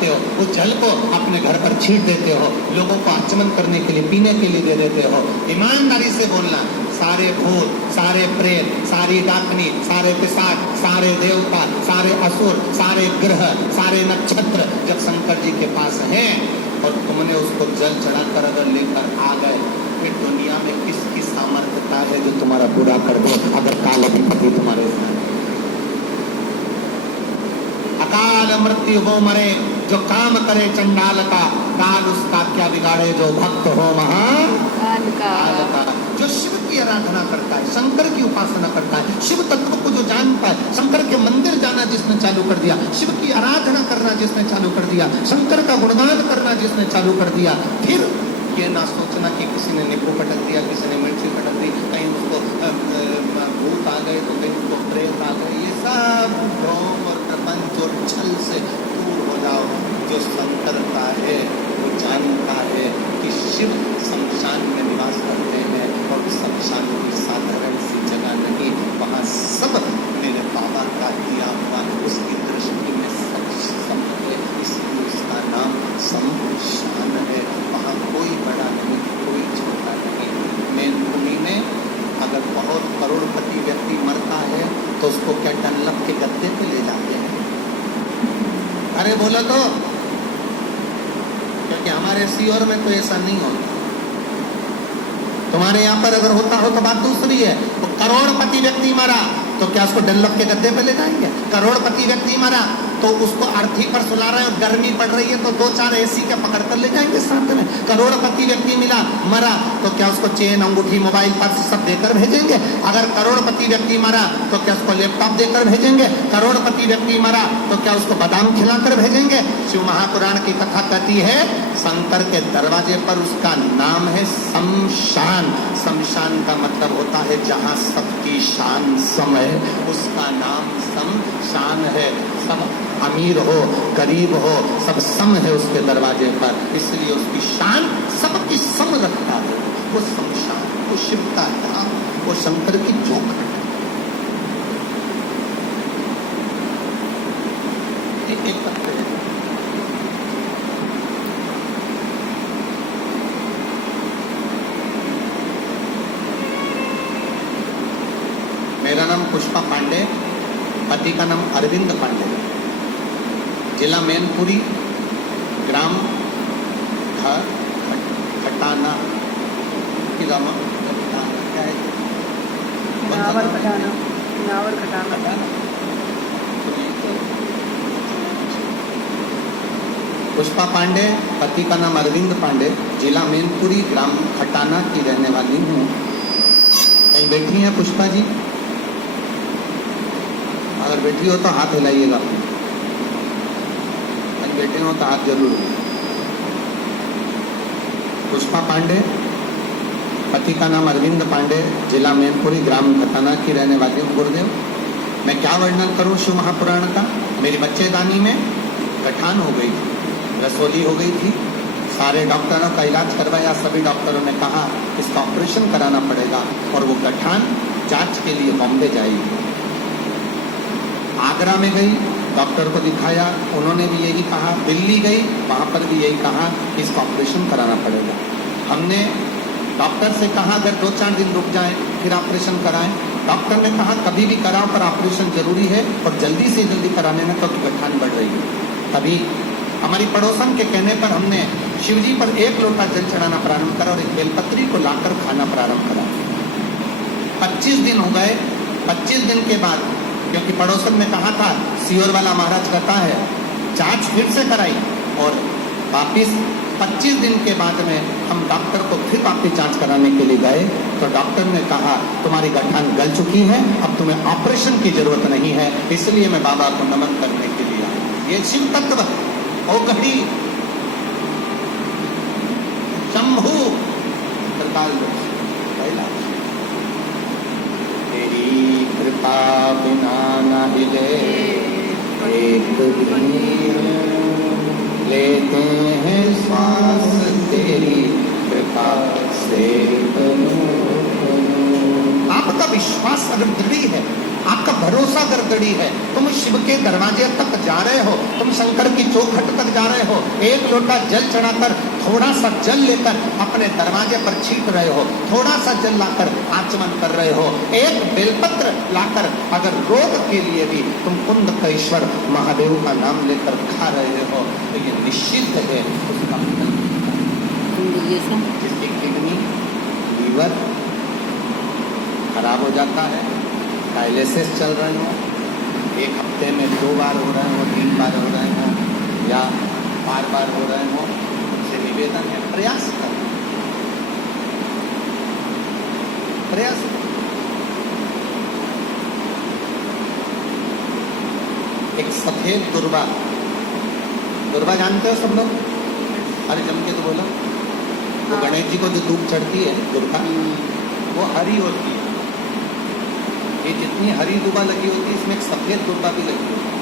लगाते हो, उस जल को अपने घर पर छीट देते हो, लोगों को आचमन करने के लिए, पीने के लिए दे देते हो। ईमानदारी से बोलना, सारे भूत, सारे प्रेत, सारी डाकनी, सारे पिशाच, सारे देवता, सारे असुर, सारे ग्रह, सारे नक्षत्र जब शंकर जी के पास हैं और तुमने उसको जल चढ़ाकर अगर लेकर आ गए, फिर दुनिया में किसकी सामर्थ्यता है जो तुम्हारा पूरा कर दो, अगर काल अधिपति तुम्हारे साथ। अकाल मृत्यु हो मरे जो काम करे चंडाल का, काल उसका क्या बिगाड़े जो भक्त हो महाकाल का। जो शिव की आराधना करता है, शंकर की उपासना करता है, शिव तत्व को जो जानता है, शंकर के मंदिर जाना जिसने चालू कर दिया, शिव की आराधना करना जिसने चालू कर दिया, शंकर का गुणगान करना जिसने चालू कर दिया, फिर ये ना सोचना कि किसी ने नींबू पटक दिया, किसी ने मिर्ची पटक दी, कहीं उसको भूत आ गए तो कहीं उसको प्रेत आ गए, ये सब भ्रम और प्रपंच और छल से दूर हो जाओ। जो शंकर का है वो जानता है कि शिव शमशान में निवास करते हैं और शमशान की साधारण सी जगह नहीं, वहाँ सब मेरे बाबा का दिया हुआ उसकी दृष्टि में सब सम है, इसलिए उसका नाम शमशान है। वहाँ कोई बड़ा नहीं, कोई छोटा नहीं। मैनपुरी में अगर बहुत करोड़पति व्यक्ति मरता है तो उसको क्या डनलप के गद्दे पे ले जाते हैं? अरे बोलो तो, क्योंकि हमारे सीओर में तो ऐसा नहीं होता। तुम्हारे यहाँ पर अगर होता हो तो बात दूसरी है। तो करोड़पति व्यक्ति मरा तो क्या उसको डनलप के गद्दे पे ले जाएंगे? करोड़पति व्यक्ति मरा तो उसको अर्थी पर सुला रहे हैं और गर्मी पड़ रही है तो 2-4 एसी के पकड़ कर ले जाएंगे साथ में। करोड़पति व्यक्ति मरा तो क्या उसको चेन, अंगूठी, मोबाइल, पर्स सब देकर भेजेंगे? अगर करोड़पति व्यक्ति मरा तो क्या उसको लैपटॉप देकर भेजेंगे? करोड़पति व्यक्ति मरा तो क्या उसको बादाम खिलाकर भेजेंगे? शिव महापुराण की कथा कहती है शंकर के दरवाजे पर उसका नाम है शमशान। शमशान का मतलब होता है जहाँ सबकी शान सम है, उसका नाम शमशान है। सब अमीर हो, गरीब हो, सब सम है उसके दरवाजे पर, इसलिए उसकी शान सबकी सम रखता है। वो शमशान, वो शिव का धाम, वो शंकर की चौखट। एक पत्ते है। मेरा नाम पुष्पा पांडे, पति का नाम अरविंद पांडे, जिला मैनपुरी, ग्राम खटाना की रामा क्या है? नावर खटाना। पुष्पा पांडे, पति का नाम अरविंद पांडे, जिला मैनपुरी, ग्राम खटाना की रहने वाली हूँ। कहीं बैठी है पुष्पा जी? अगर बैठी हो तो हाथ हिलाइएगा, कहीं बैठे हो तो हाथ जरूर। पुष्पा पांडे, पति का नाम अरविंद पांडे, जिला मैनपुरी, ग्राम खटाना की रहने वाली हूँ। गुरुदेव, मैं क्या वर्णन करूँ शिव महापुराण का? मेरी बच्चेदानी में गठान हो गई थी, रसोली हो गई थी। सारे डॉक्टरों का इलाज करवाया, सभी डॉक्टरों ने कहा इसका ऑपरेशन कराना पड़ेगा और वो गठान जांच के लिए बॉम्बे जाएगी। आगरा में गई, डॉक्टर को दिखाया, उन्होंने भी यही कहा। दिल्ली गई, वहाँ पर भी यही कहा कि इसका ऑपरेशन कराना पड़ेगा। हमने डॉक्टर से कहा अगर 2-4 दिन रुक जाए फिर ऑपरेशन कराएं। डॉक्टर ने कहा कभी भी कराओ पर ऑपरेशन जरूरी है और जल्दी से जल्दी कराने में, क्योंकि गठान बढ़ रही है। तभी हमारी पड़ोसन के कहने पर हमने शिवजी पर 1 लोटा जल चढ़ाना प्रारंभ करा और एक बेलपत्री को लाकर खाना प्रारंभ करा। 25 दिन हो गए। 25 दिन के बाद, क्योंकि पड़ोसन ने कहा था, सीओर वाला महाराज कहता है, जांच फिर से कराई और वापिस 25 दिन के बाद में हम डॉक्टर को फिर वापिस जांच कराने के लिए गए तो डॉक्टर ने कहा तुम्हारी गठान गल चुकी है, अब तुम्हें ऑपरेशन की जरूरत नहीं है, इसलिए मैं बाबा को नमन करने के लिए आया। ये शिव तत्व ओ घड़ी शंभु तेरी कृपा बिना न हिले एक लेते हैं श्वास तेरी कृपा से। आपका विश्वास अगर दृढ़ है आपका भरोसा गड़गड़ी है, तुम शिव के दरवाजे तक जा रहे हो, तुम शंकर की चौखट तक जा रहे हो, एक लोटा जल चढ़ाकर, थोड़ा सा जल लेकर अपने दरवाजे पर छीट रहे हो, थोड़ा सा जल लाकर आचमन कर रहे हो, एक बेलपत्र लाकर अगर रोग के लिए भी तुम कुंदकेश्वर महादेव का नाम लेकर खा रहे हो, तो ये निश्चित है उसका जिसकी किडनी लीवर खराब हो जाता है, डायलिसिस चल रहे हो, एक हफ्ते में 2 बार हो रहे हो, 3 बार हो रहे हो या बार बार हो रहे हो, उनसे निवेदन है प्रयास करो, प्रयास करो। एक सफेद दुर्वा, दुर्वा जानते हो सब लोग? अरे जम के तो बोलो। वो गणेश जी को जो धूप चढ़ती है दुर्वा, वो हरी होती है। ये जितनी हरी दुर्वा लगी होती है, इसमें एक सफेद दुर्वा भी लगी होती है,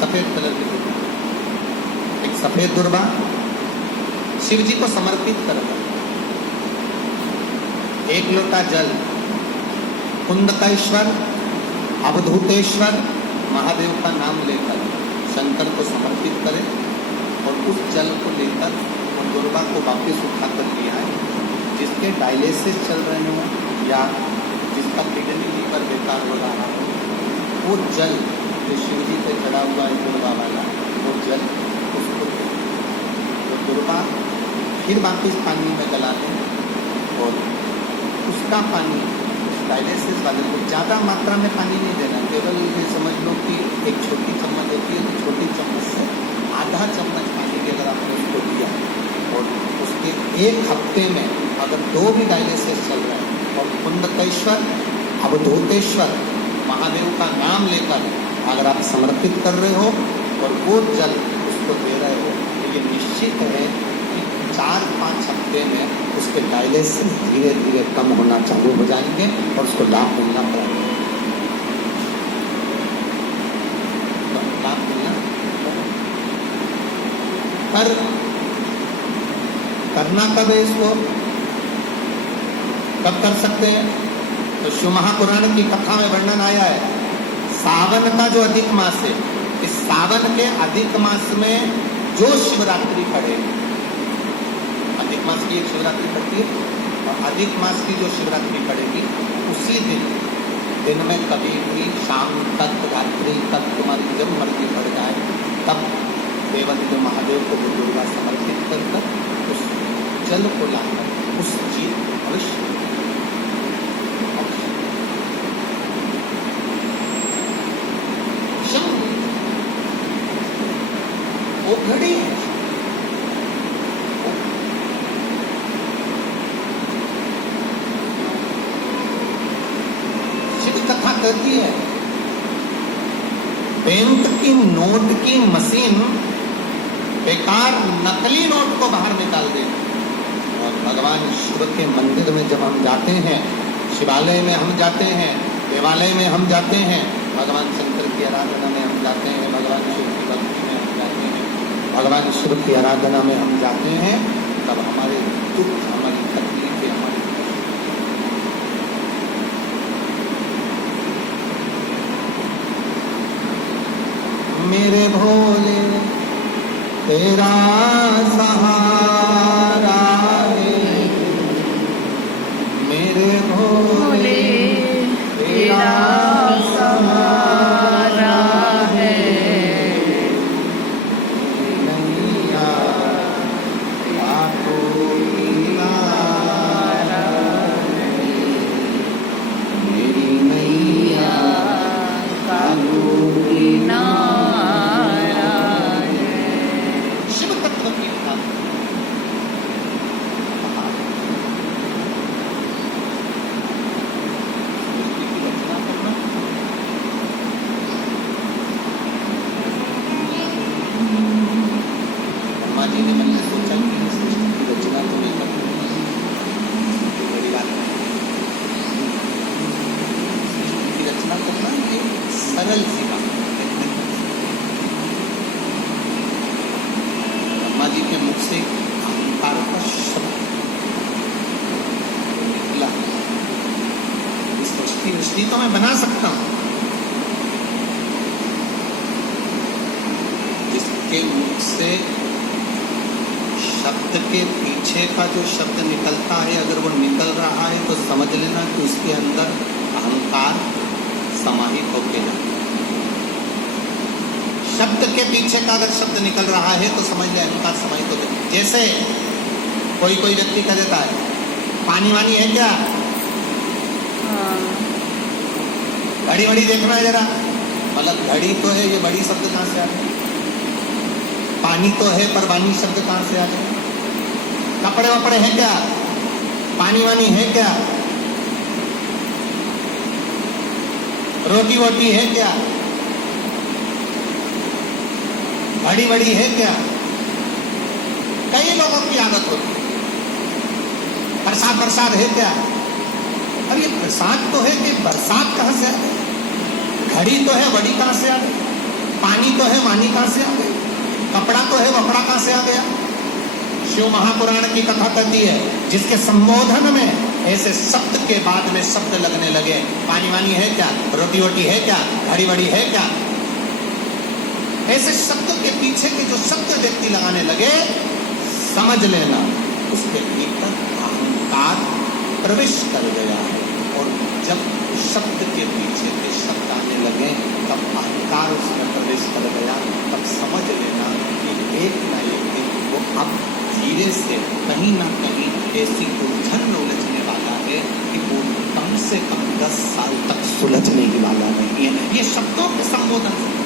सफेद कलर की दुर्वा। एक सफेद दुर्वा शिव जी को समर्पित कर दो। एक लोटा जल कुंदकेश्वर अवधूतेश्वर महादेव का नाम लेकर शंकर को समर्पित करें और उस जल को लेकर उन दुर्वा को वापस उठाकर लिया है। जिसके डायलिसिस चल रहे हो या जिसका किडनी लीवर बेकार हो रहा हो, वो जल जो शिव जी पे चढ़ा हुआ है दुर्वा वाला, वो जल उसको तो दुर्वा फिर वापस पानी में गला दें और उसका पानी डायलिसिस वाले को ज़्यादा मात्रा में पानी नहीं देना, केवल ये समझ लो कि एक छोटी चम्मच होती है, तो छोटी चम्मच से आधा चम्मच पानी के अगर आपने उसको दिया और उसके एक हफ्ते में अगर 2 भी डायलिसिस चल रहा है और कुंदकेश्वर अवधूतेश्वर महादेव का नाम लेकर अगर आप समर्पित कर रहे हो और वो जल उसको दे रहे हो, तो ये निश्चित है कि 4-5 हफ्ते में उसके डायलिसिस धीरे धीरे कम होना चालू हो जाएंगे और उसको लाभ मिलना पड़ेगा। लाभ मिलना पर करना कब है इसको, कब कर सकते हैं? तो शिव महापुराण की कथा में वर्णन आया है, सावन का जो अधिक मास है, इस सावन के अधिक मास में जो शिवरात्रि पड़ेगी, अधिक मास की एक शिवरात्रि पड़ती है और अधिक मास की जो शिवरात्रि पड़ेगी उसी दिन में कभी भी शाम तक रात्रि तक तुम्हारी जब मर्जी पड़ जाए, तब देवादिदेव महादेव को वो दुर्गा समर्पित कर उस जल को लाकर उस जीव अवश्य वो घड़ी है। शिव कथा कहती है बैंक की नोट की मशीन बेकार नकली नोट को बाहर निकाल दे, और भगवान शिव के मंदिर में जब हम जाते हैं, शिवालय में हम जाते हैं, देवालय में हम जाते हैं, भगवान शंकर की आराधना में हम जाते हैं, भगवान शिव की भक्ति में हम जाते हैं, भगवान शिव की आराधना में हम जाते हैं, तब हमारे दुख, हमारी तकलीफें, हमारी मेरे भोले तेरा सहारा है, मेरे भोले तेरा सहारा है, नैया आपको किनारा है, मेरी नैया आपको किनारा। सरल सी बात ब्रह्मा जी के मुख से अहंकार का शब्द निकला, इस सृष्टि सृष्टि तो मैं बना सकता हूं। जिसके मुख से शब्द के पीछे का जो शब्द निकलता है, अगर वो निकल रहा है तो समझ लेना कि उसके अंदर अहंकार समाहित होके जाता है। शब्द के पीछे का अगर शब्द निकल रहा है तो समझ ले अहंकार समाहित होते। जैसे कोई व्यक्ति कह देता है पानी वानी है क्या, घड़ी वड़ी देखना है जरा, मतलब घड़ी तो है, ये बड़ी शब्द कहां से आ गया? पानी तो है पर वानी शब्द कहां से आ गया? कपड़े वपड़े हैं क्या, पानी वानी है क्या, रोटी वोटी है क्या, घड़ी वड़ी है क्या? कई लोगों की आदत होती है। बरसात है क्या? अब ये बरसात तो है कि बरसात कहां से आ गई? घड़ी तो है, वड़ी कहां से आ गई? पानी तो है, वानी कहां से आ गई? कपड़ा तो है, वपड़ा कहां से आ गया? शिव महापुराण की कथा कहती है जिसके संबोधन में ऐसे शब्द के बाद में शब्द लगने लगे, पानी वानी है क्या, रोटी वोटी है क्या, घड़ी वड़ी है क्या, ऐसे शब्द के पीछे के जो शब्द व्यक्ति लगाने लगे, समझ लेना उसके भीतर अहंकार प्रवेश कर गया है। और जब शब्द के पीछे के शब्द आने लगे तब अहंकार उसमें प्रवेश कर गया, तब समझ लेना कि एक ना एक दिन वो अब धीरे से कहीं ना कहीं ऐसी उलझन में उलझने वाला है कि वो कम से कम 10 साल तक सुलझने ही वाला नहीं है। ये शब्दों के संबोधन से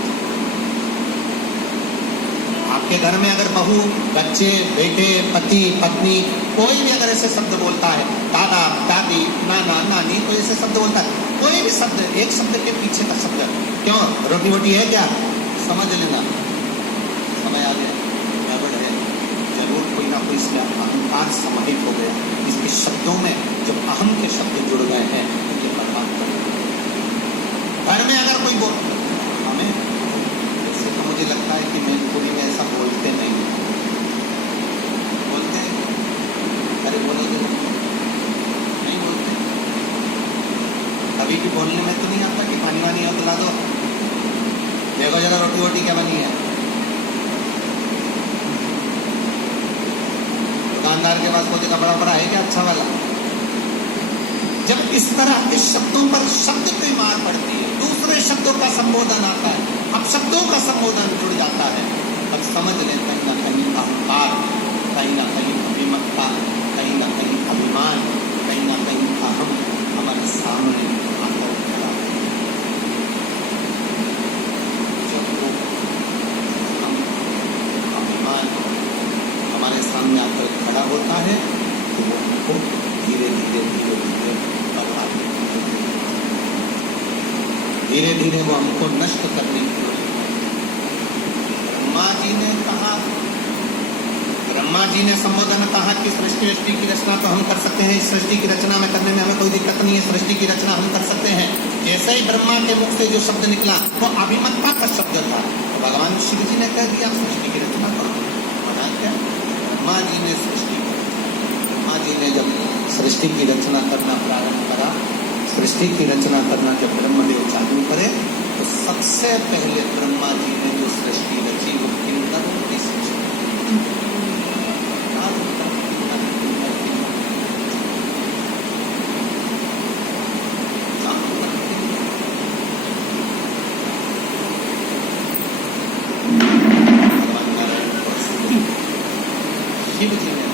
आपके घर में अगर बहू, बच्चे, बेटे, पति, पत्नी, कोई भी अगर ऐसे शब्द बोलता है, दादा, दादी, नाना, नानी, कोई ऐसे शब्द बोलता है, कोई भी शब्द, एक शब्द के पीछे का शब्द, क्यों रोटी वोटी है क्या, समझ लेना समय आ गया, गड़बड़ है, जरूर कोई ना कोई इसमें अहंकार समाहित हो गया। इसके शब्दों में जब अहम के शब्द जुड़ गए हैं तो ये बर्बाद कर देगा। घर में अगर कोई बोल, हमें इससे तो मुझे लगता है कि मैनपुरी में ऐसा बोलते नहीं, बोलते हैं, अरे बोलो तो नहीं बोलते, कभी भी बोलने में तो नहीं आता कि पानी वानी हो दिला दो, देखो जरा रोटी वोटी क्या बनी है, दुकानदार के पास कोई कपड़ा वपड़ा है क्या अच्छा वाला। जब इस तरह के शब्दों पर शब्द की मार पड़ती है, दूसरे शब्दों का संबोधन आता है, अब शब्दों का संबोधन जुड़ जाता है, तब समझ लें कहीं ना कहीं अहंकार, कहीं ना कहीं अभिमत्ता, कहीं ना कहीं अभिमान, कहीं ना कहीं अहम हमारे सामने आकर खड़ा है। जब वो अभिमान हमारे सामने आकर खड़ा होता है तो वो हमको धीरे धीरे धीरे धीरे बर्बाद, धीरे धीरे वो हमको नष्ट करने की कोशिश करता है। ब्रह्मा जी ने संबोधन कहा कि सृष्टि की रचना तो हम कर सकते हैं, इस सृष्टि की रचना में करने में हमें कोई दिक्कत नहीं है, सृष्टि की रचना हम कर सकते हैं। जैसे ही ब्रह्मा के मुख से जो शब्द निकला वो अभिमत्ता का शब्द था, तो भगवान शिव जी ने कह दिया सृष्टि की रचना करो। बना क्या? ब्रह्मा जी ने ब्रह्मा जी ने जब सृष्टि की रचना करना प्रारंभ करा, सृष्टि की रचना करना जब ब्रह्मदेव चालू करे तो सबसे पहले ब्रह्मा जी ने जो सृष्टि रची वो किन्नरों की सृष्टि। शिव जी ने